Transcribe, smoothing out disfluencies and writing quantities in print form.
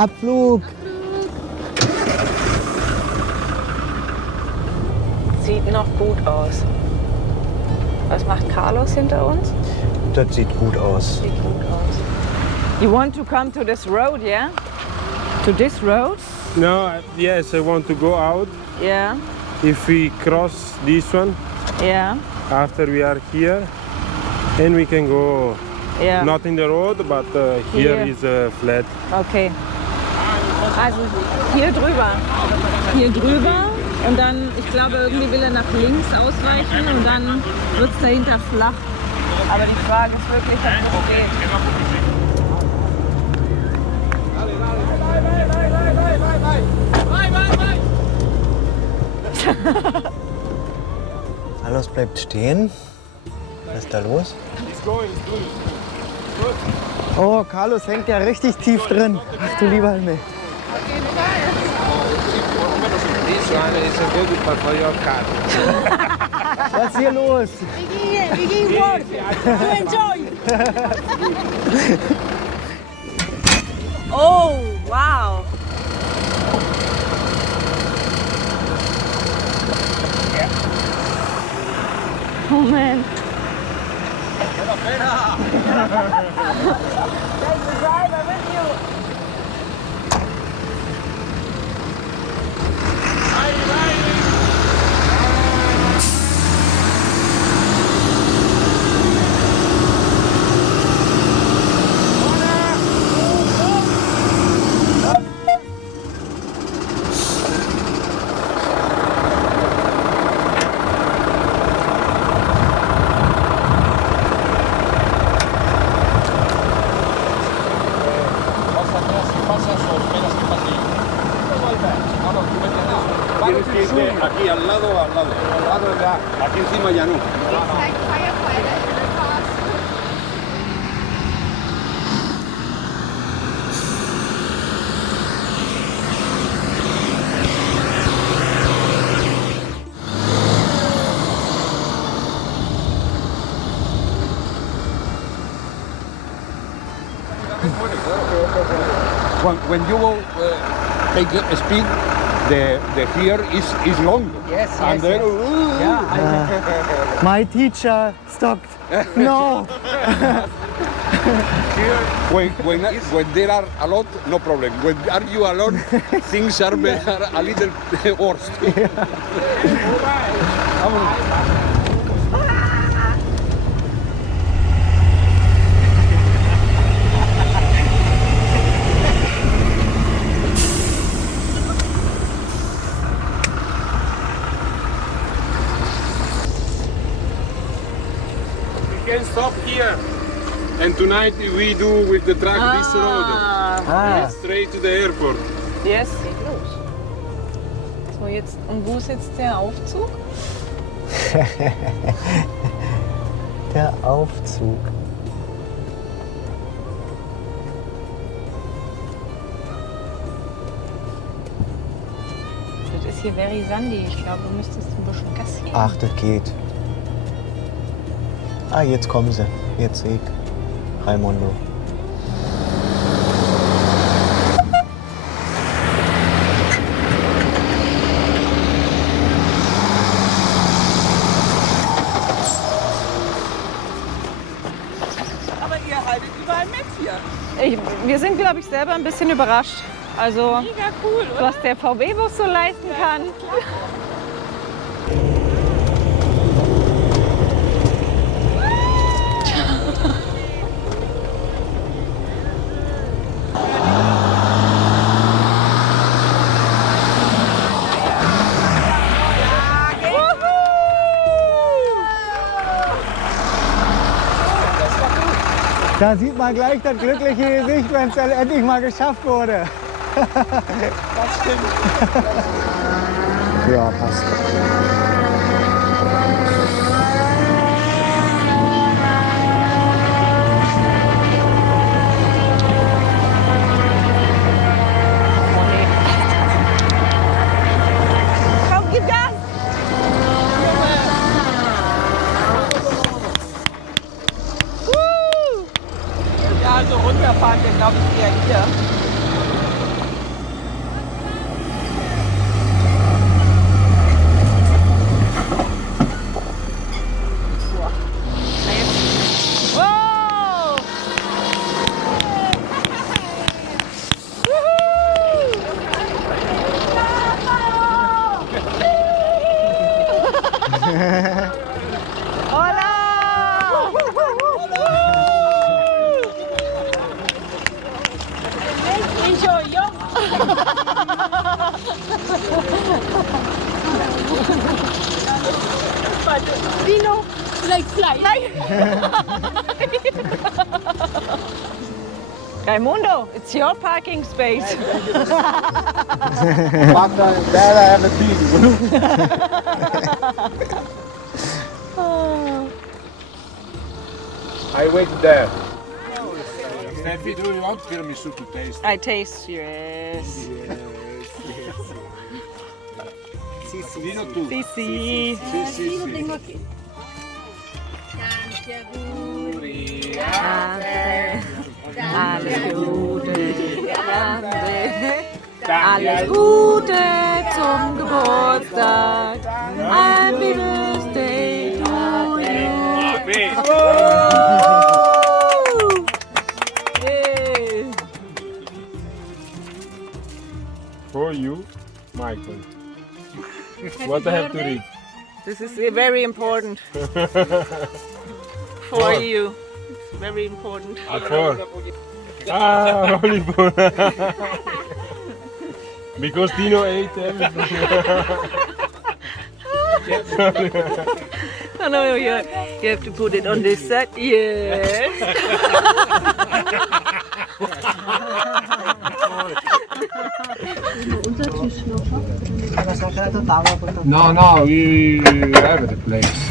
Abflug. Sieht noch gut aus. Was macht Carlos hinter uns? Das sieht gut aus. Sieht gut aus. You want to come to this road, yeah? To this road? No, yes, I want to go out. Yeah. If we cross this one, Yeah. after we are here, and we can go Yeah. not in the road, but here Here. is flat. Okay. Also hier drüber. Hier drüber und dann, ich glaube, irgendwie will er nach links ausweichen und dann wird es dahinter flach. Aber die Frage ist wirklich, ob das geht. Carlos bleibt stehen. Was ist da los? Oh, Carlos hängt ja richtig tief drin. Ach du lieber Himmel. Was ist hier los? We give work to enjoy. Oh, wow. Oh man. There's the driver with you. Aquí al lado, ya. Aquí encima ya no. When you go take speed, the here is long. Yes, And then, My teacher stopped. No. when there are a lot, no problem. When are you alone, things are a little worse. We can stop here. And tonight we do with the truck this road. Straight to the airport. Yes, geht los. So, jetzt, und wo ist jetzt der Aufzug? Der Aufzug. Das ist hier very sandy. Ich glaube, du müsstest ein bisschen Gas geben. Ach, das geht. Ah, jetzt kommen sie. Jetzt sehe ich. Raimundo. Aber ihr haltet überall mit hier. Wir sind, glaube ich, selber ein bisschen überrascht. Also, Mega cool, oder? was der VW-Bus so leisten kann. Da sieht man gleich das glückliche Gesicht, wenn es dann endlich mal geschafft wurde. Das stimmt. Ja, passt. Komm, gib Gas! Ja, also runterfahren wir, glaube ich, eher hier. Dino, like fly. Raimundo, it's your parking space. But there I have a thing. I wait there. Steffi, do you want tiramisu to taste? I taste, yes. Dino tu. Sì, sì. Sí, lo tengo aquí. Tanti auguri. Alles Gute, alles Gute zum Geburtstag. Happy Birthday to you. Yay. For you, Michael. What I have to read? This is very important for you. It's very important. For? Only for. Because Dino ate everything. No, you have to put it on this side. Yes. No, we have the place.